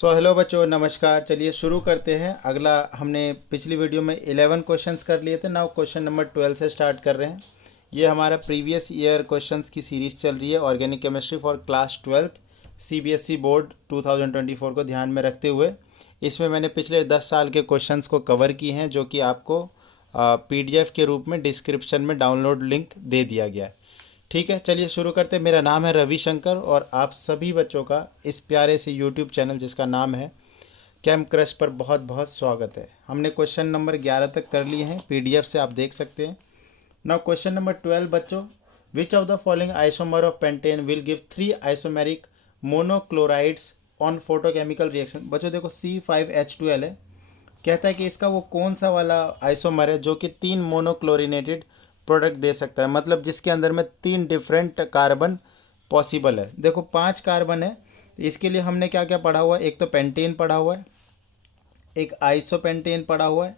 Hello बच्चों, नमस्कार। चलिए शुरू करते हैं। अगला हमने पिछली वीडियो में 11 क्वेश्चंस कर लिए थे। नाउ क्वेश्चन नंबर 12 से स्टार्ट कर रहे हैं। ये हमारा प्रीवियस ईयर क्वेश्चंस की सीरीज़ चल रही है, organic chemistry for class 12th CBSE board 2024 को ध्यान में रखते हुए। इसमें मैंने पिछले 10 साल के क्वेश्चंस को कवर किए हैं, जो कि आपको पीडीएफ के रूप में डिस्क्रिप्शन में डाउनलोड लिंक दे दिया गया है। ठीक है, चलिए शुरू करते हैं। मेरा नाम है रविशंकर और आप सभी बच्चों का इस प्यारे से यूट्यूब चैनल जिसका नाम है कैम क्रश पर बहुत बहुत स्वागत है। हमने क्वेश्चन नंबर 11 तक कर लिए हैं, पीडीएफ से आप देख सकते हैं। नाउ क्वेश्चन नंबर 12 बच्चों, which of the following isomer of pentane will give 3 isomeric monochlorides on photochemical reaction. बच्चों देखो C5H12 है, कहता है कि इसका वो कौन सा वाला आइसोमर है जो कि 3 मोनोक्लोरिनेटेड प्रोडक्ट दे सकता है, मतलब जिसके अंदर में 3 डिफरेंट कार्बन पॉसिबल है। देखो 5 कार्बन है, तो इसके लिए हमने क्या क्या पढ़ा हुआ है। एक तो पेंटेन पढ़ा हुआ है, एक आइसोपेंटेन पढ़ा हुआ है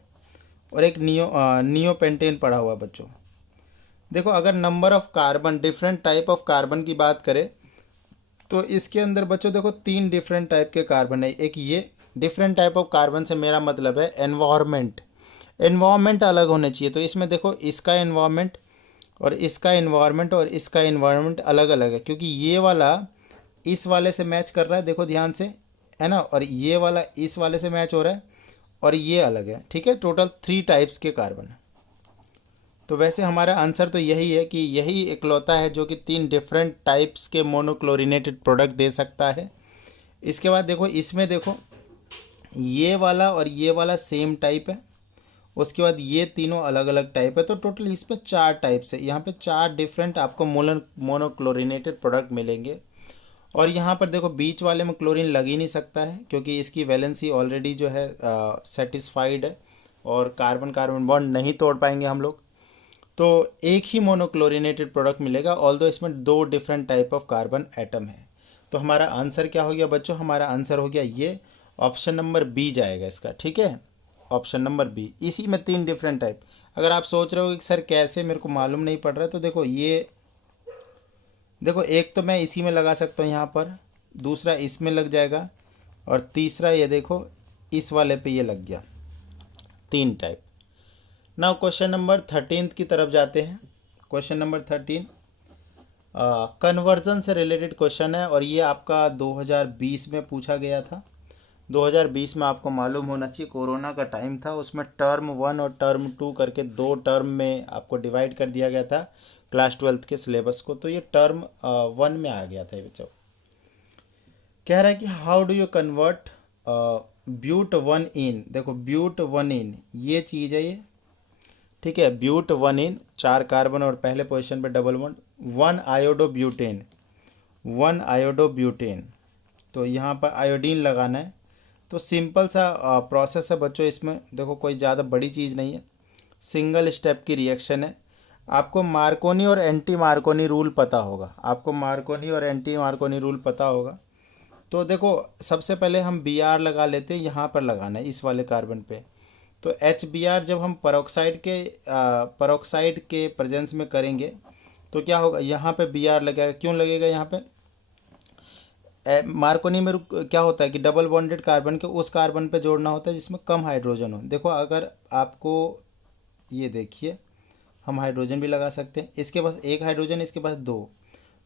और एक नियोपेंटेन पढ़ा हुआ है। बच्चों देखो, अगर number of carbon, different type of carbon की बात करें तो इसके अंदर बच्चों देखो 3 डिफरेंट टाइप के कार्बन है। एक ये डिफरेंट टाइप ऑफ कार्बन से मेरा मतलब है एनवायरमेंट अलग होने चाहिए। तो इसमें देखो इसका एनवायरमेंट और इसका एनवायरमेंट और इसका एनवायरमेंट अलग अलग है, क्योंकि ये वाला इस वाले से मैच कर रहा है, देखो ध्यान से, है ना, और ये वाला इस वाले से मैच हो रहा है और ये अलग है। ठीक है, टोटल 3 टाइप्स के कार्बन है। तो वैसे हमारा आंसर तो यही है कि यही इकलौता है जो कि 3 डिफरेंट टाइप्स के मोनोक्लोरिनेटेड प्रोडक्ट दे सकता है। इसके बाद देखो, इसमें देखो ये वाला और ये वाला सेम टाइप है, उसके बाद ये तीनों अलग अलग टाइप है। तो टोटल इसमें 4 टाइप्स है। यहाँ पे 4 डिफरेंट आपको मोनोक्लोरिनेटेड प्रोडक्ट मिलेंगे। और यहाँ पर देखो बीच वाले में क्लोरीन लग ही नहीं सकता है, क्योंकि इसकी वैलेंसी ऑलरेडी जो है सेटिस्फाइड है और कार्बन कार्बन बॉन्ड नहीं तोड़ पाएंगे हम लोग। तो एक ही मोनोक्लोरिनेटेड प्रोडक्ट मिलेगा, ऑल्दो इसमें 2 different type of carbon atom है। तो हमारा आंसर क्या हो गया बच्चों? हमारा आंसर हो गया ये, ऑप्शन नंबर बी जाएगा इसका। ठीक है, ऑप्शन नंबर बी। इसी में 3 डिफरेंट टाइप। अगर आप सोच रहे हो कि सर कैसे, मेरे को मालूम नहीं पड़ रहा है, तो देखो ये देखो, एक तो मैं इसी में लगा सकता हूँ यहाँ पर, दूसरा इसमें लग जाएगा और तीसरा ये देखो इस वाले पे ये लग गया। 3 टाइप। नाउ क्वेश्चन नंबर 13 की तरफ जाते हैं। क्वेश्चन नंबर 13 कन्वर्जन से रिलेटेड क्वेश्चन है और ये आपका 2020 में पूछा गया था। 2020 में आपको मालूम होना चाहिए कोरोना का टाइम था, उसमें टर्म 1 और टर्म 2 करके 2 टर्म में आपको डिवाइड कर दिया गया था क्लास 12th के सिलेबस को। तो ये टर्म 1 में आ गया था ये बच्चों। कह रहा है कि how do you convert but 1 ene. देखो ब्यूट 1 इन ये चीज़ है ये, ठीक है। ब्यूट 1 इन 4 कार्बन और पहले पोजीशन पे डबल बॉन्ड, 1 आयोडोब्यूटेन, 1 आयोडोब्यूटेन। तो यहाँ पर आयोडीन लगाना है। तो सिंपल सा प्रोसेस है बच्चों। इसमें देखो कोई ज़्यादा बड़ी चीज़ नहीं है, सिंगल स्टेप की रिएक्शन है। आपको मार्कोनी और एंटी मार्कोनी रूल पता होगा, आपको मार्कोनी और एंटी मार्कोनी रूल पता होगा। तो देखो सबसे पहले हम बी आर लगा लेते हैं, यहाँ पर लगाना है इस वाले कार्बन पे। तो एच बी आर जब हम परोक्साइड के प्रेजेंस में करेंगे तो क्या होगा, यहाँ पे बी आर लगेगा। क्यों लगेगा यहाँ पे? मार्कोनी में क्या होता है कि डबल बॉन्डेड कार्बन के उस कार्बन पे जोड़ना होता है जिसमें कम हाइड्रोजन हो। देखो अगर आपको ये देखिए, हम हाइड्रोजन भी लगा सकते हैं, इसके पास 1 हाइड्रोजन, इसके पास 2।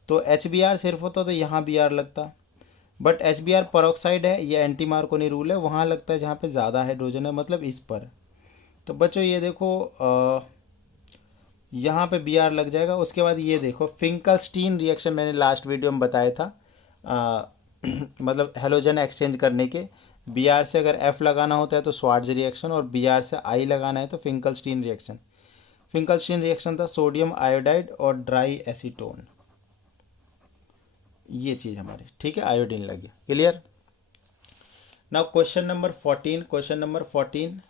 तो एच बी आर सिर्फ होता तो यहाँ बी आर लगता, but H B R peroxide है, ये एंटी मार्कोनी रूल है, वहाँ लगता है जहाँ पे ज़्यादा हाइड्रोजन है, मतलब इस पर। तो बच्चों ये देखो यहाँ पे बी आर लग जाएगा। उसके बाद ये देखो फिंकलस्टीन रिएक्शन मैंने लास्ट वीडियो में बताया था, मतलब हेलोजन एक्सचेंज करने के। बी आर से अगर एफ लगाना होता है तो स्वार्ट्ज रिएक्शन, और बी आर से आई लगाना है तो फिंकलस्टीन रिएक्शन। फिंकलस्टीन रिएक्शन था सोडियम आयोडाइड और ड्राई एसीटोन, ये चीज़ हमारी, ठीक है, आयोडीन लग गया। Clear? Now question number 14। Question number 14,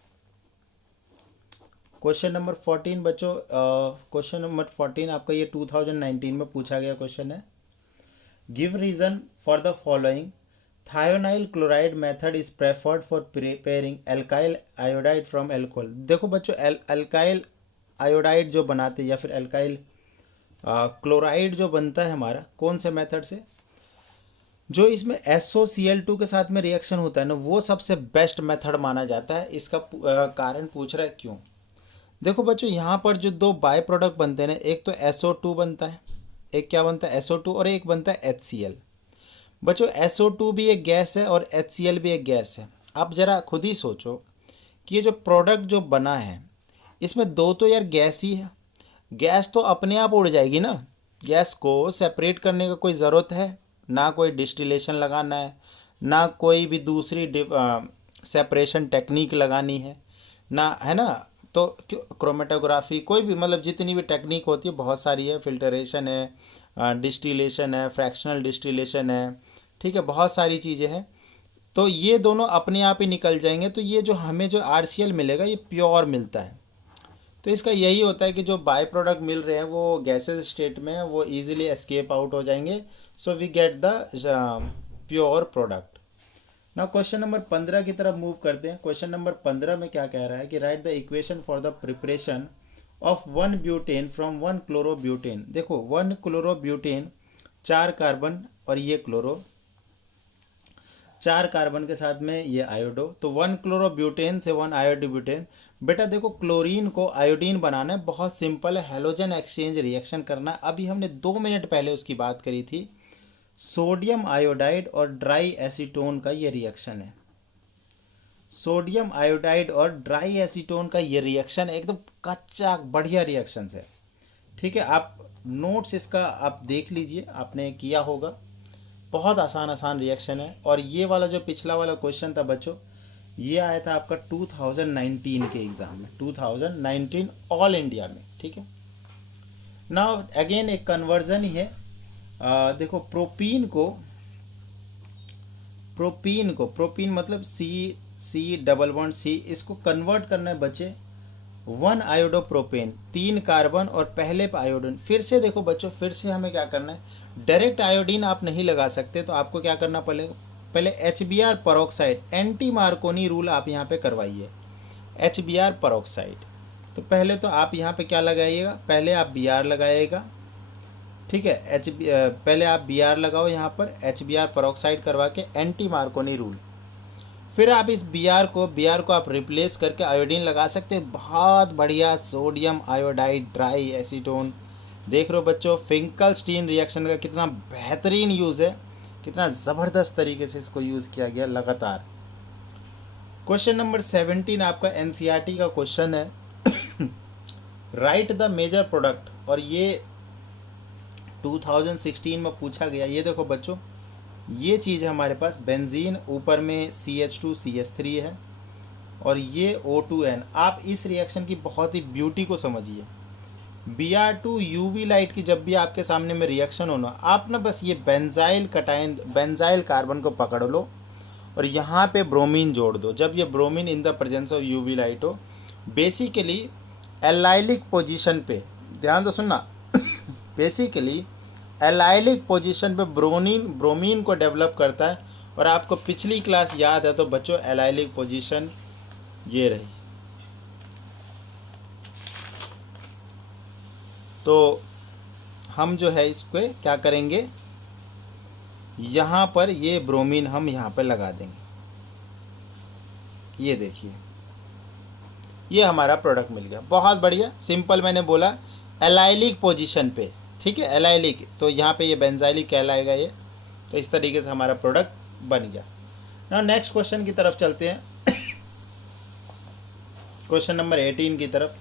question number 14 बच्चों, क्वेश्चन नंबर 14 आपका ये 2019 में पूछा गया क्वेश्चन है। Give reason for the following. Thionyl chloride method is preferred for preparing alkyl iodide from alcohol. देखो बच्चों एल्काइल आयोडाइड जो बनाते हैं या फिर एल्काइल क्लोराइड जो बनता है हमारा, कौन से मेथड से? जो इसमें SOCl2 के साथ में रिएक्शन होता है ना, वो सबसे बेस्ट मेथड माना जाता है। इसका कारण पूछ रहा है क्यों। देखो बच्चों, यहाँ पर जो दो बाय प्रोडक्ट बनते हैं ना, एक तो SO2 बनता है, एक क्या बनता है SO2, और एक बनता है HCl। बच्चों SO2 भी एक गैस है और HCl भी एक गैस है। आप जरा खुद ही सोचो कि ये जो प्रोडक्ट जो बना है, इसमें दो तो यार गैस ही है। गैस तो अपने आप उड़ जाएगी ना। गैस को सेपरेट करने का कोई ज़रूरत है ना, कोई डिस्टिलेशन लगाना है, ना कोई भी दूसरी सेपरेशन टेक्निक लगानी है ना, है ना। तो क्रोमेटोग्राफी, कोई भी मतलब जितनी भी टेक्निक होती है बहुत सारी है, फिल्टरेशन है, डिस्टिलेशन है, फ्रैक्शनल डिस्टिलेशन है, ठीक है, बहुत सारी चीज़ें हैं। तो ये दोनों अपने आप ही निकल जाएंगे। तो ये जो हमें जो RCl मिलेगा ये प्योर मिलता है। तो इसका यही होता है कि जो बाय प्रोडक्ट मिल रहे हैं वो गैसेस स्टेट में वो इजीली एस्केप आउट हो जाएंगे। So we get the pure product. ना क्वेश्चन नंबर 15 की तरफ मूव करते हैं। क्वेश्चन नंबर 15 में क्या कह रहा है कि right the equation for the preparation of 1 butane from 1 chlorobutane. देखो 1 क्लोरोब्यूटेन, 4 कार्बन और ये क्लोरो, 4 कार्बन के साथ में ये आयोडो, तो 1 क्लोरोब्यूटेन से 1 आयोडोब्यूटेन। बेटा देखो, क्लोरीन को आयोडीन बनाना है, बहुत सिंपल है, हेलोजन एक्सचेंज रिएक्शन करना है। अभी हमने 2 मिनट पहले उसकी बात करी थी। सोडियम आयोडाइड और ड्राई एसीटोन का ये रिएक्शन है। सोडियम आयोडाइड और ड्राई एसीटोन का ये रिएक्शन एकदम कच्चा बढ़िया रिएक्शन है, ठीक है। आप नोट्स इसका आप देख लीजिए, आपने किया होगा। बहुत आसान आसान रिएक्शन है। और ये वाला जो पिछला वाला क्वेश्चन था बच्चों, ये आया था आपका 2019 के एग्ज़ाम में, 2019 ऑल इंडिया में, ठीक है। नाउ अगेन एक कन्वर्जन ही है। देखो प्रोपीन मतलब सी डबल बॉन्ड सी, इसको कन्वर्ट करना है बच्चे 1 आयोडोप्रोपेन, 3 कार्बन और पहले पे आयोडीन। फिर से देखो बच्चों, फिर से हमें क्या करना है, डायरेक्ट आयोडीन आप नहीं लगा सकते, तो आपको क्या करना पड़ेगा, पहले HBr peroxide, anti Markovnikov rule आप यहाँ पे करवाइए, HBr परोक्साइड। तो पहले तो आप यहाँ पे क्या लगाइएगा, पहले आप Br लगाइएगा, ठीक है। पहले आप Br लगाओ यहाँ पर, HBr परोक्साइड करवा के, एंटी मार्कोनी रूल। फिर आप इस Br को आप रिप्लेस करके आयोडीन लगा सकते हैं। बहुत बढ़िया, सोडियम आयोडाइड ड्राई एसीटोन। देख रहे हो बच्चों, फिंकलस्टीन रिएक्शन का कितना बेहतरीन यूज़ है, कितना ज़बरदस्त तरीके से इसको यूज़ किया गया लगातार। क्वेश्चन नंबर 17 आपका NCERT का क्वेश्चन है। राइट द मेजर प्रोडक्ट, और ये 2016 में पूछा गया। ये देखो बच्चों, ये चीज़ है हमारे पास, बेंजीन, ऊपर में CH2CH3 है और ये O2N। आप इस रिएक्शन की बहुत ही ब्यूटी को समझिए। Br2 UV लाइट की जब भी आपके सामने में रिएक्शन होना, आप ना बस ये बेंजाइल कार्बन को पकड़ लो और यहाँ पे ब्रोमीन जोड़ दो। जब ये bromine in the presence of UV light हो, बेसिकली एलाइलिक पोजीशन पे, ध्यान से सुनना, बेसिकली एलाइलिक पोजीशन पे ब्रोमीन को डेवलप करता है। और आपको पिछली क्लास याद है तो बच्चों, एलाइलिक पोजीशन ये रही। तो हम जो है इस पर क्या करेंगे, यहाँ पर ये ब्रोमीन हम यहाँ पर लगा देंगे। ये देखिए, ये हमारा प्रोडक्ट मिल गया। बहुत बढ़िया, सिंपल, मैंने बोला एलाइलिक पोजीशन पे, ठीक है, एलाइलिक, तो यहाँ पे ये बेंजाइलिक कहलाएगा ये। तो इस तरीके से हमारा प्रोडक्ट बन गया। ना नेक्स्ट क्वेश्चन की तरफ चलते हैं, क्वेश्चन नंबर 18 की तरफ।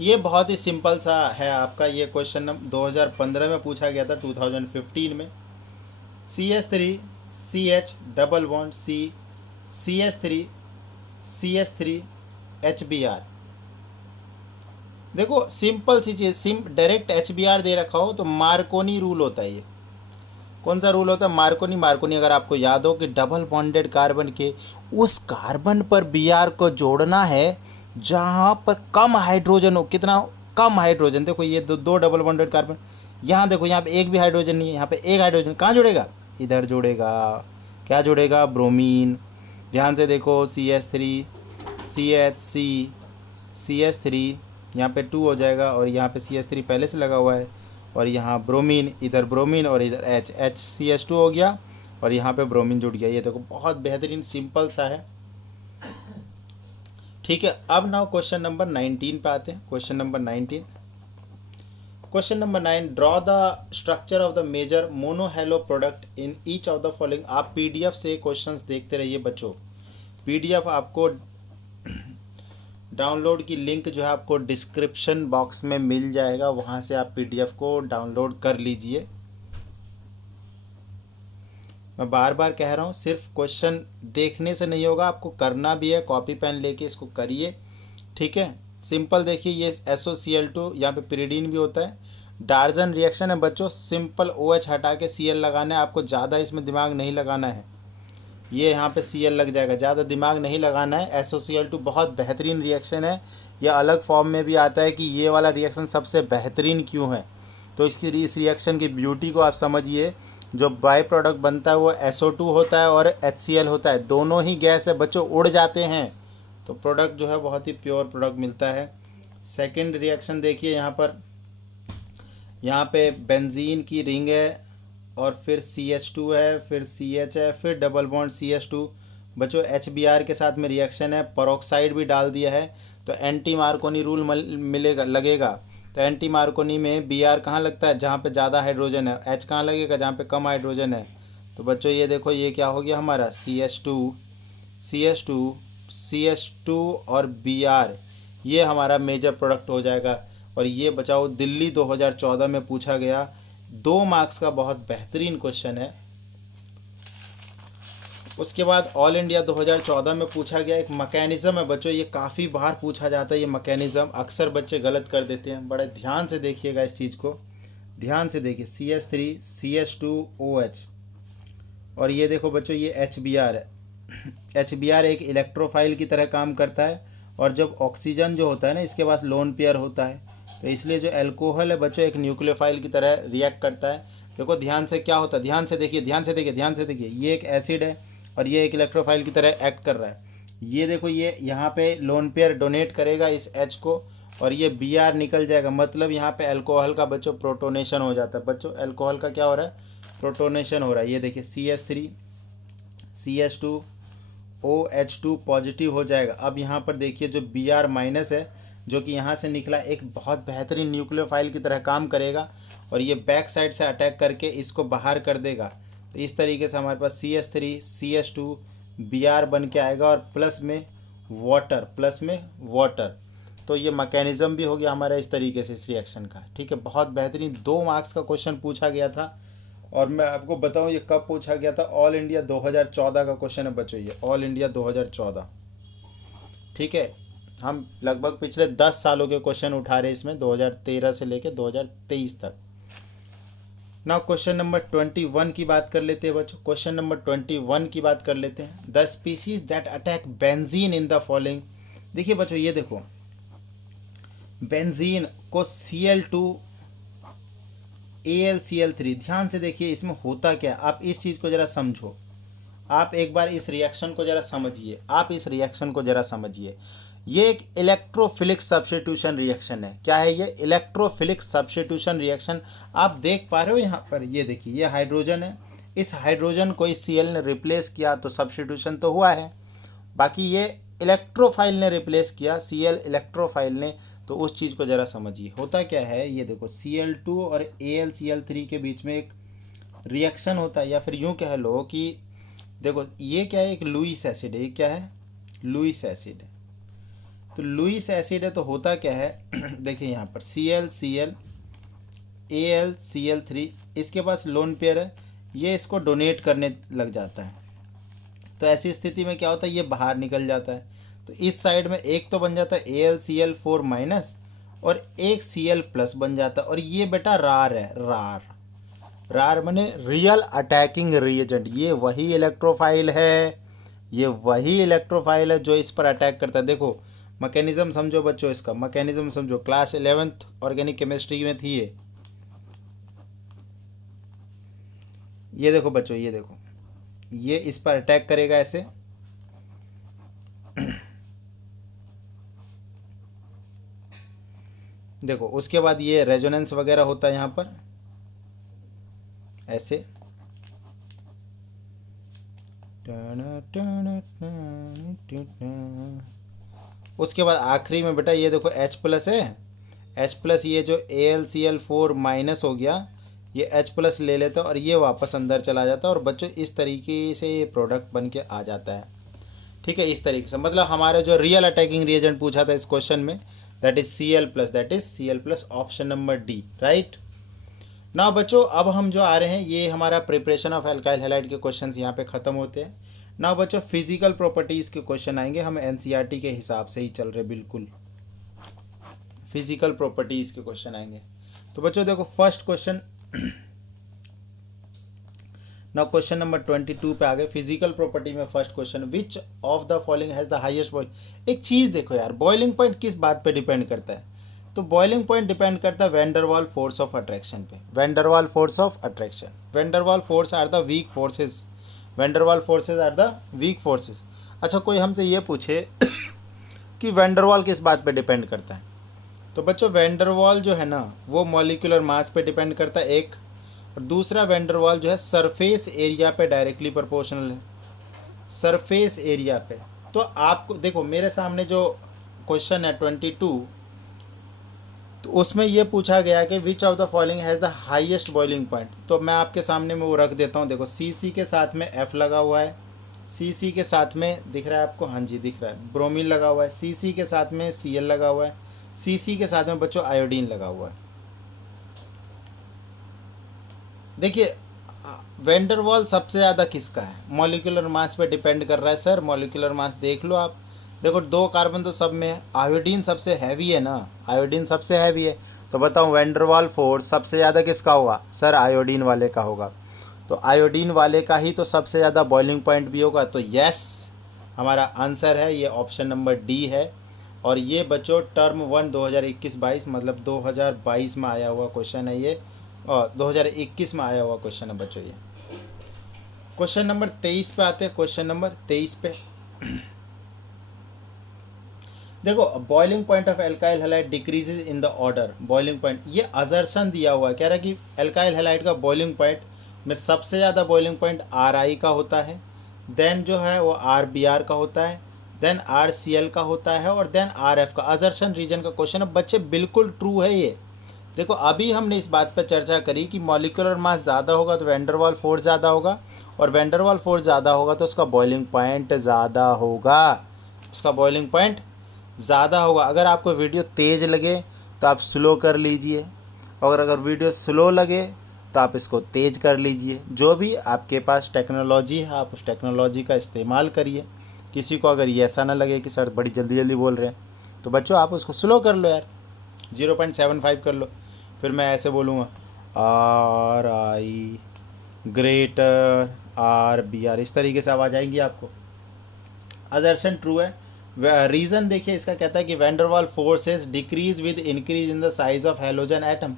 ये बहुत ही सिंपल सा है आपका। ये क्वेश्चन 2015 में पूछा गया था, 2015 में। CH3 CH double bond C, CH3 HBr। देखो सिंपल सी चीज़, डायरेक्ट HBr दे रखा हो तो मार्कोनी रूल होता है। ये कौन सा रूल होता है, मार्कोनी अगर आपको याद हो कि डबल बॉन्डेड कार्बन के उस कार्बन पर Br को जोड़ना है जहाँ पर कम हाइड्रोजन हो। कितना कम हाइड्रोजन, देखो ये दो डबल बॉन्डेड कार्बन, यहाँ देखो, यहाँ पे एक भी हाइड्रोजन नहीं है, यहाँ पे एक हाइड्रोजन कहाँ जुड़ेगा, इधर जुड़ेगा। क्या जुड़ेगा, ब्रोमीन। ध्यान से देखो, CH3 CH3 यहाँ पे 2 हो जाएगा और यहाँ पे CH3 पहले से लगा हुआ है और यहाँ ब्रोमीन, इधर ब्रोमीन और इधर HCH2 हो गया और यहाँ पे ब्रोमीन जुड़ गया। ये देखो बहुत बेहतरीन सिंपल सा है। ठीक है, अब नाउ क्वेश्चन नंबर 19 पे आते हैं। Question number 19, question number 9, draw the structure of the major monohalo product in each of the following. आप PDF से क्वेश्चंस देखते रहिए बच्चों। PDF आपको डाउनलोड की लिंक जो है आपको डिस्क्रिप्शन बॉक्स में मिल जाएगा, वहाँ से आप PDF को डाउनलोड कर लीजिए। मैं बार बार कह रहा हूँ, सिर्फ क्वेश्चन देखने से नहीं होगा, आपको करना भी है। कॉपी पेन लेके इसको करिए। ठीक है, सिंपल देखिए, ये SOCl2, यहाँ पे पिरिडीन भी होता है। डार्जन रिएक्शन है बच्चों, सिंपल OH हटा के Cl लगाना है आपको, ज़्यादा इसमें दिमाग नहीं लगाना है। ये यहाँ पे Cl लग जाएगा, ज़्यादा दिमाग नहीं लगाना है। SOCl2 बहुत बेहतरीन रिएक्शन है। यह अलग फॉर्म में भी आता है कि ये वाला रिएक्शन सबसे बेहतरीन क्यों है। तो इस रिएक्शन की ब्यूटी को आप समझिए। जो बाई प्रोडक्ट बनता है वो SO2 होता है और HCl होता है, दोनों ही गैस है बच्चों, उड़ जाते हैं, तो प्रोडक्ट जो है बहुत ही प्योर प्रोडक्ट मिलता है। सेकंड रिएक्शन देखिए, यहाँ पे बेंजीन की रिंग है और फिर CH2 है, फिर CH है, फिर डबल बॉन्ड CH2 बच्चों, HBr के साथ में रिएक्शन है, पेरोक्साइड भी डाल दिया है, तो एंटी मार्कोनी रूल मिलेगा लगेगा। तो एंटी मार्कोनी में Br कहाँ लगता है, जहाँ पे ज़्यादा हाइड्रोजन है, H कहाँ लगेगा, जहाँ पे कम हाइड्रोजन है। तो बच्चों ये देखो, ये क्या हो गया हमारा, CH2 और Br, ये हमारा मेजर प्रोडक्ट हो जाएगा। और ये बचाओ दिल्ली 2014 में पूछा गया, 2 मार्क्स का बहुत बेहतरीन क्वेश्चन है। उसके बाद ऑल इंडिया 2014 में पूछा गया एक मैकेनिज़्म है बच्चों, ये काफ़ी बार पूछा जाता है। ये मैकेनिज़्म अक्सर बच्चे गलत कर देते हैं, बड़े ध्यान से देखिएगा इस चीज़ को, ध्यान से देखिए। CH3 CH2OH, और ये देखो बच्चों ये HBr है। HBr एक इलेक्ट्रोफाइल की तरह काम करता है, और जब ऑक्सीजन जो होता है ना, इसके पास लोन पेयर होता है, तो इसलिए जो अल्कोहल है बच्चों एक न्यूक्लियोफाइल की तरह रिएक्ट करता है। देखो ध्यान से क्या होता है, ध्यान से देखिए, ध्यान से देखिए, ध्यान से देखिए। ये एक एसिड है और ये एक इलेक्ट्रोफाइल की तरह एक्ट कर रहा है। ये देखो, ये यहाँ पे लोन पेयर डोनेट करेगा इस H को, और ये Br निकल जाएगा, मतलब यहाँ पे अल्कोहल का बच्चों प्रोटोनेशन हो जाता है। बच्चों अल्कोहल का क्या हो रहा है, प्रोटोनेशन हो रहा है। ये देखिए CH3 CH2OH2 पॉजिटिव हो जाएगा। अब यहाँ पर देखिए जो Br माइनस है, जो कि यहाँ से निकला, एक बहुत बेहतरीन न्यूक्लियोफाइल की तरह काम करेगा, और ये बैक साइड से अटैक करके इसको बाहर कर देगा। तो इस तरीके से हमारे पास CH3 CH2 Br बन के आएगा, और प्लस में वाटर। तो ये मैकेनिज़्म भी हो गया हमारा इस तरीके से इस रिएक्शन का। ठीक है, बहुत बेहतरीन 2 मार्क्स का क्वेश्चन पूछा गया था। और मैं आपको बताऊं ये कब पूछा गया था, ऑल इंडिया 2014 का क्वेश्चन है बच्चों, ये ऑल इंडिया 2014। ठीक है, हम लगभग पिछले 10 सालों के क्वेश्चन उठा रहे हैं इसमें, 2013 से लेकर 2023 तक। ना क्वेश्चन नंबर 21 की बात कर लेते हैं बच्चों। क्वेश्चन नंबर 21 की बात कर लेते हैं। The species that attack benzene in the following. देखिए बच्चों, ये देखो, बेंजीन को Cl2 AlCl3, ध्यान से देखिए इसमें होता क्या है। आप इस चीज़ को ज़रा समझो, आप एक बार इस रिएक्शन को ज़रा समझिए, ये एक इलेक्ट्रोफिलिक सब्स्टिट्यूशन रिएक्शन है। क्या है ये, इलेक्ट्रोफिलिक सब्स्टिट्यूशन रिएक्शन। आप देख पा रहे हो यहाँ पर, ये देखिए, ये हाइड्रोजन है, इस हाइड्रोजन को इस Cl ने रिप्लेस किया, तो सब्स्टिट्यूशन तो हुआ है। बाकी ये इलेक्ट्रोफाइल ने रिप्लेस किया, Cl इलेक्ट्रोफाइल ने। तो उस चीज़ को ज़रा समझिए, होता क्या है, ये देखो Cl2 और AlCl3 के बीच में एक रिएक्शन होता है, या फिर यूँ कह लो कि देखो ये क्या है, एक लुईस एसिड है। ये क्या है, लुईस एसिड है। तो लुईस एसिड है, तो होता क्या है देखिए यहाँ पर Cl AlCl3, इसके पास लोन पेयर है, ये इसको डोनेट करने लग जाता है। तो ऐसी स्थिति में क्या होता है, ये बाहर निकल जाता है। तो इस साइड में एक तो बन जाता है AlCl4 माइनस, और एक Cl प्लस बन जाता है। और ये बेटा रार है, रार माने रियल अटैकिंग रिएजेंट। ये वही इलेक्ट्रोफाइल है जो इस पर अटैक करता है। देखो मैकेनिज्म समझो बच्चों, इसका मैकेनिज्म समझो, क्लास 11th ऑर्गेनिक केमिस्ट्री में थी ये देखो बच्चों, ये देखो, ये इस पर अटैक करेगा ऐसे, देखो। उसके बाद ये रेजोनेंस वगैरह होता है यहाँ पर, ऐसे। उसके बाद आखिरी में बेटा ये देखो H प्लस है, H प्लस ये जो AlCl4 माइनस हो गया, ये H प्लस ले लेता है और ये वापस अंदर चला जाता है, और बच्चों इस तरीके से ये प्रोडक्ट बन के आ जाता है। ठीक है, इस तरीके से मतलब हमारे जो रियल अटैकिंग रिएजेंट पूछा था इस क्वेश्चन में, that is Cl plus option number D, right. ना बच्चों अब हम जो आ रहे हैं ये हमारा प्रिपरेशन ऑफ एल्काइल हैलाइड के क्वेश्चंस यहाँ पे ख़त्म होते हैं। ना बच्चों फिजिकल प्रॉपर्टीज़ के क्वेश्चन आएंगे, हम एनसीईआरटी के हिसाब से ही चल रहे, बिल्कुल फिजिकल प्रॉपर्टीज़ के क्वेश्चन आएंगे। तो बच्चों देखो फर्स्ट क्वेश्चन, ना क्वेश्चन नंबर 22 पे आ गए। फिजिकल प्रॉपर्टी में first question, which of the following has the highest boiling. एक चीज़ देखो यार, बॉइलिंग पॉइंट किस बात पे डिपेंड करता है, तो बॉइलिंग पॉइंट डिपेंड करता है van der Waals force of attraction पे। Van der Waals force of attraction, van der Waals force are the weak forces, van der Waals forces are the weak forces. अच्छा कोई हमसे ये पूछे कि van der वाल किस बात पे डिपेंड करता है, तो बच्चों वैन डर वाल जो है ना वो मॉलिक्यूलर मास पे डिपेंड करता है एक, और दूसरा वैन डर वाल जो है सरफेस एरिया पे डायरेक्टली प्रोपोर्शनल है, सरफेस एरिया पे। तो आपको देखो मेरे सामने जो क्वेश्चन है 22, तो उसमें ये पूछा गया कि विच of the following has the highest boiling point. तो मैं आपके सामने में वो रख देता हूँ, देखो सी के साथ में F लगा हुआ है, सी के साथ में दिख रहा है आपको, हाँ जी दिख रहा है, ब्रोमीन लगा हुआ है, सी के साथ में Cl लगा हुआ है, सी के साथ में बच्चों आयोडीन लगा हुआ है। देखिए वैन डर वाल सबसे ज़्यादा किसका है, मॉलिक्यूलर मास पे डिपेंड कर रहा है सर, मॉलिक्यूलर मास देख लो आप, देखो 2 कार्बन तो सब में है, आयोडीन सबसे हैवी है ना, आयोडीन सबसे हैवी है, तो बताऊँ वैन डर वाल फोर्स सबसे ज़्यादा किसका होगा, सर आयोडीन वाले का होगा, तो आयोडीन वाले का ही तो सबसे ज़्यादा बॉइलिंग पॉइंट भी होगा। तो यस हमारा आंसर है ये ऑप्शन नंबर डी है। और ये बच्चों टर्म 1 2021-22 मतलब 2022 में आया हुआ क्वेश्चन है ये, और 2021 में आया हुआ क्वेश्चन है बच्चों ये। क्वेश्चन नंबर 23 पे आते हैं, क्वेश्चन नंबर 23 पे देखो boiling point of alkyl halide decreases in the order, boiling point ये असर्शन दिया हुआ है, कह रहा है कि एल्काइल हैलाइड का बॉइलिंग पॉइंट में सबसे ज़्यादा बॉइलिंग पॉइंट RI का होता है, देन जो है वो RBr का होता है, देन RCl का होता है, और देन RF का। असर्शन रीजन का क्वेश्चन है बच्चे, बिल्कुल ट्रू है ये। देखो अभी हमने इस बात पर चर्चा करी कि मॉलिक्यूलर मास ज़्यादा होगा तो वैन डर वाल फोर्स ज़्यादा होगा, और वैन डर वाल फोर्स ज़्यादा होगा तो उसका बॉइलिंग पॉइंट ज़्यादा होगा, उसका बॉइलिंग पॉइंट ज़्यादा होगा। अगर आपको वीडियो तेज़ लगे तो आप स्लो कर लीजिए, और अगर वीडियो स्लो लगे तो आप इसको तेज़ कर लीजिए। जो भी आपके पास टेक्नोलॉजी है आप उस टेक्नोलॉजी का इस्तेमाल करिए। किसी को अगर ये ऐसा ना लगे कि सर बड़ी जल्दी जल्दी बोल रहे हैं, तो बच्चों आप उसको स्लो कर लो यार, 0.75 कर लो। फिर मैं ऐसे बोलूँगा RI ग्रेटर RBr, इस तरीके से आवाज़ आएंगी आपको। असर्शन ट्रू है। रीज़न देखिए इसका, कहता है कि van der Waals forces decrease with increase in the size of halogen atom.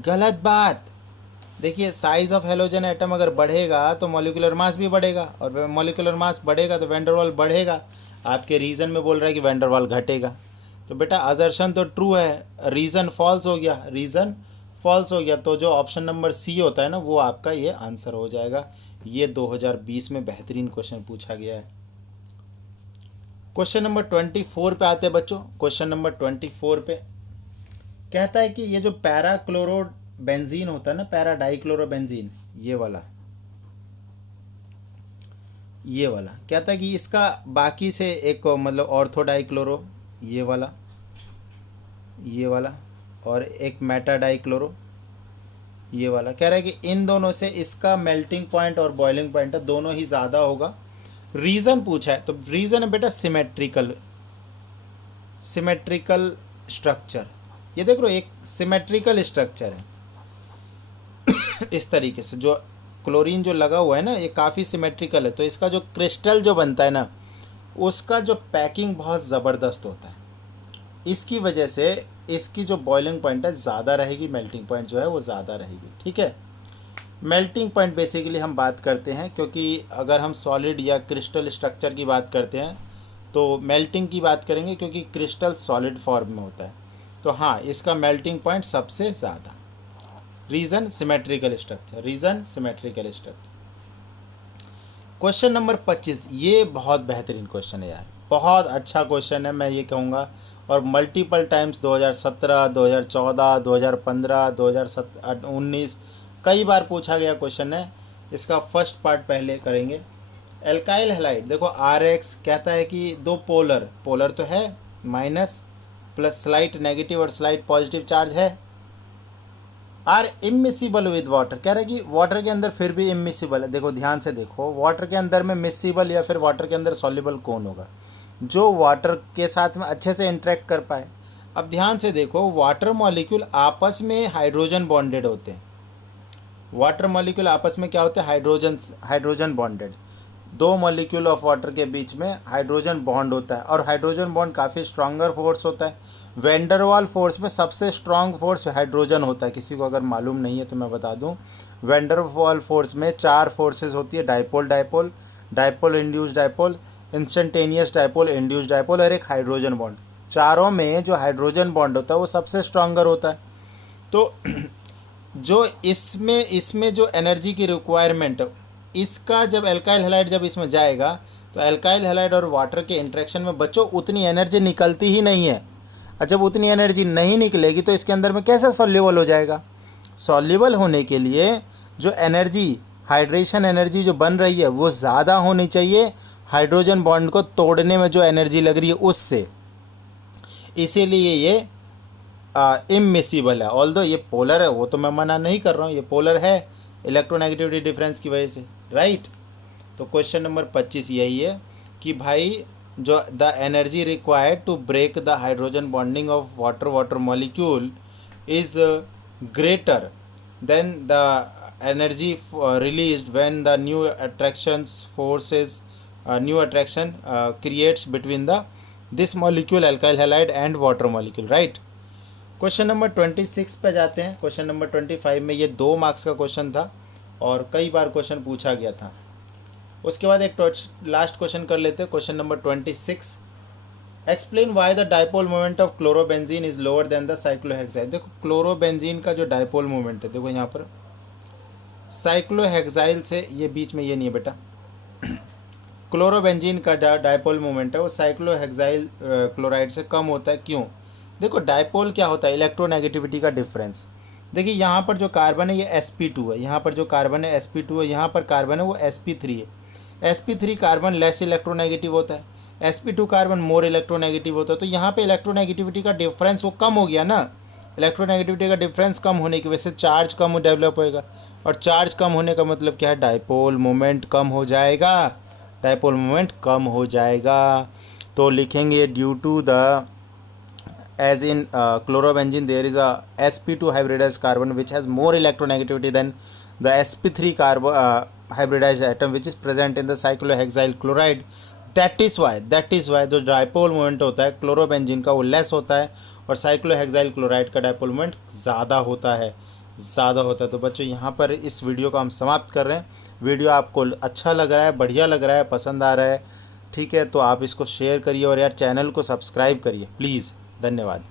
गलत बात। देखिए साइज ऑफ हेलोजन एटम अगर बढ़ेगा तो मॉलिक्यूलर मास भी बढ़ेगा, और मॉलिक्यूलर मास बढ़ेगा तो वैन डर वाल बढ़ेगा। आपके रीज़न में बोल रहा है कि वैन डर वाल घटेगा, तो बेटा असर्शन तो ट्रू है, रीज़न फॉल्स हो गया, रीज़न फॉल्स हो गया। तो जो ऑप्शन नंबर सी होता है ना वो आपका ये आंसर हो जाएगा। ये 2020 में बेहतरीन क्वेश्चन पूछा गया है। क्वेश्चन नंबर 24 पे आते हैं बच्चों। क्वेश्चन नंबर 24 पे कहता है कि ये जो पैराक्लोरो बेंजीन होता है ना, पैरा डाइक्लोरोबेंजीन, ये वाला कहता है कि इसका बाकी से एक मतलब ऑर्थो डाइक्लोरो, ये वाला और एक मेटा डाइक्लोरो, ये वाला, कह रहा है कि इन दोनों से इसका मेल्टिंग पॉइंट और बॉइलिंग पॉइंट है दोनों ही ज़्यादा होगा। रीज़न पूछा है, तो रीज़न है बेटा सिमेट्रिकल स्ट्रक्चर। ये देख लो एक सिमेट्रिकल स्ट्रक्चर है इस तरीके से, जो क्लोरीन जो लगा हुआ है ना ये काफ़ी सिमेट्रिकल है, तो इसका जो क्रिस्टल जो बनता है ना उसका जो पैकिंग बहुत ज़बरदस्त होता है, इसकी वजह से इसकी जो बॉइलिंग पॉइंट है ज़्यादा रहेगी, मेल्टिंग पॉइंट जो है वो ज़्यादा रहेगी। ठीक है, मेल्टिंग पॉइंट बेसिकली हम बात करते हैं, क्योंकि अगर हम सॉलिड या क्रिस्टल स्ट्रक्चर की बात करते हैं तो मेल्टिंग की बात करेंगे, क्योंकि क्रिस्टल सॉलिड फॉर्म में होता है। तो हाँ इसका मेल्टिंग पॉइंट सबसे ज़्यादा, reason symmetrical structure, reason symmetrical structure. Question number 25, ये बहुत बेहतरीन क्वेश्चन है यार, बहुत अच्छा क्वेश्चन है मैं ये कहूँगा, और मल्टीपल टाइम्स 2017, 2014, 2015, 2019 कई बार पूछा गया क्वेश्चन है। इसका फर्स्ट पार्ट पहले करेंगे। एल्काइल हैलाइड, देखो आर एक्स कहता है कि दो पोलर, पोलर तो है माइनस प्लस स्लाइट नेगेटिव और स्लाइट पॉजिटिव चार्ज है, आर इमिसिबल विद वाटर, कह रहा है कि वाटर के अंदर फिर भी इमिसिबल है। देखो ध्यान से देखो, वाटर के अंदर में मिसिबल या फिर वाटर के अंदर सॉल्युबल कौन होगा, जो वाटर के साथ में अच्छे से इंटरेक्ट कर पाए। अब ध्यान से देखो, वाटर मॉलिक्यूल आपस में हाइड्रोजन बॉन्डेड होते हैं, वाटर मॉलिक्यूल आपस में क्या होते हैं, हाइड्रोजन बॉन्डेड। दो मॉलिक्यूल ऑफ वाटर के बीच में हाइड्रोजन बॉन्ड होता है, और हाइड्रोजन बॉन्ड काफ़ी स्ट्रॉन्गर फोर्स होता है। वेंडरवाल फोर्स में सबसे स्ट्रॉन्ग फोर्स हाइड्रोजन होता है, किसी को अगर मालूम नहीं है तो मैं बता दूं। वेंडरवाल फोर्स में 4 फोर्सेस होती है, dipole dipole, dipole induced dipole, instantaneous dipole, induced dipole और एक हाइड्रोजन बॉन्ड। चारों में जो हाइड्रोजन बॉन्ड होता है वो सबसे स्ट्रॉन्गर होता है। तो जो इसमें जो एनर्जी की रिक्वायरमेंट, इसका जब एल्काइल हैलाइड जब इसमें जाएगा तो एल्काइल हैलाइड और वाटर के इंटरेक्शन में बच्चों उतनी एनर्जी निकलती ही नहीं है, और जब उतनी एनर्जी नहीं निकलेगी तो इसके अंदर में कैसे सॉल्युबल हो जाएगा। सॉल्युबल होने के लिए जो एनर्जी, हाइड्रेशन एनर्जी जो बन रही है वो ज़्यादा होनी चाहिए हाइड्रोजन बॉन्ड को तोड़ने में जो एनर्जी लग रही है उससे, इसीलिए ये इमिसिबल है। ऑल्दो ये पोलर है, वो तो मैं मना नहीं कर रहा हूँ, ये पोलर है इलेक्ट्रोनेगेटिविटी डिफरेंस की वजह से, राइट। तो क्वेश्चन नंबर 25 यही है कि भाई जो the energy required to break the hydrogen bonding of water molecule is greater than the energy released when the new attraction creates between the this molecule alkyl halide and water molecule, right. Question number 26 पे जाते हैं। Question number 25 में ये 2 marks का question था और कई बार question पूछा गया था। उसके बाद एक लास्ट क्वेश्चन कर लेते हैं, question number 26। Explain why the dipole moment of chlorobenzene is lower than the cyclohexyl. देखो क्लोरोबेंजीन का जो डाइपोल मोमेंट है, देखो यहाँ पर साइक्लोहेक्साइल से, ये बीच में ये नहीं है बेटा, क्लोरोबेंजीन का डाइपोल मोमेंट है वो साइक्लोहेक्साइल क्लोराइड से कम होता है। क्यों? देखो डाइपोल क्या होता है, इलेक्ट्रोनेगेटिविटी का डिफरेंस। देखिए यहाँ पर जो कार्बन है ये sp2 है, यहाँ पर जो कार्बन है sp2 है, यहाँ पर कार्बन है वो sp3 है। sp3 कार्बन लेस इलेक्ट्रोनेगेटिव होता है, sp2 कार्बन मोर इलेक्ट्रोनेगेटिव होता है। तो यहाँ पे इलेक्ट्रोनेगेटिविटी का डिफरेंस वो कम हो गया ना, इलेक्ट्रोनेगेटिविटी का डिफरेंस कम होने की वजह से चार्ज कम डेवलप होएगा, और चार्ज कम होने का मतलब क्या है, डाइपोल मोमेंट कम हो जाएगा, डाइपोल मोमेंट कम हो जाएगा। तो लिखेंगे due to the as in chlorobenzene there is a sp2 hybridized carbon which has more electronegativity than the sp3 carbon hybridized atom which is present in the cyclohexyl chloride. that is why जो dipole moment होता है chlorobenzene का वो less होता है और cyclohexyl chloride का dipole moment ज़्यादा होता है। तो बच्चों यहाँ पर इस वीडियो को हम समाप्त कर रहे हैं। वीडियो आपको अच्छा लग रहा है, बढ़िया लग रहा है, पसंद आ रहा है, ठीक है, तो आप इसको शेयर करिए और यार चैनल को सब्सक्राइब करिए प्लीज़। धन्यवाद।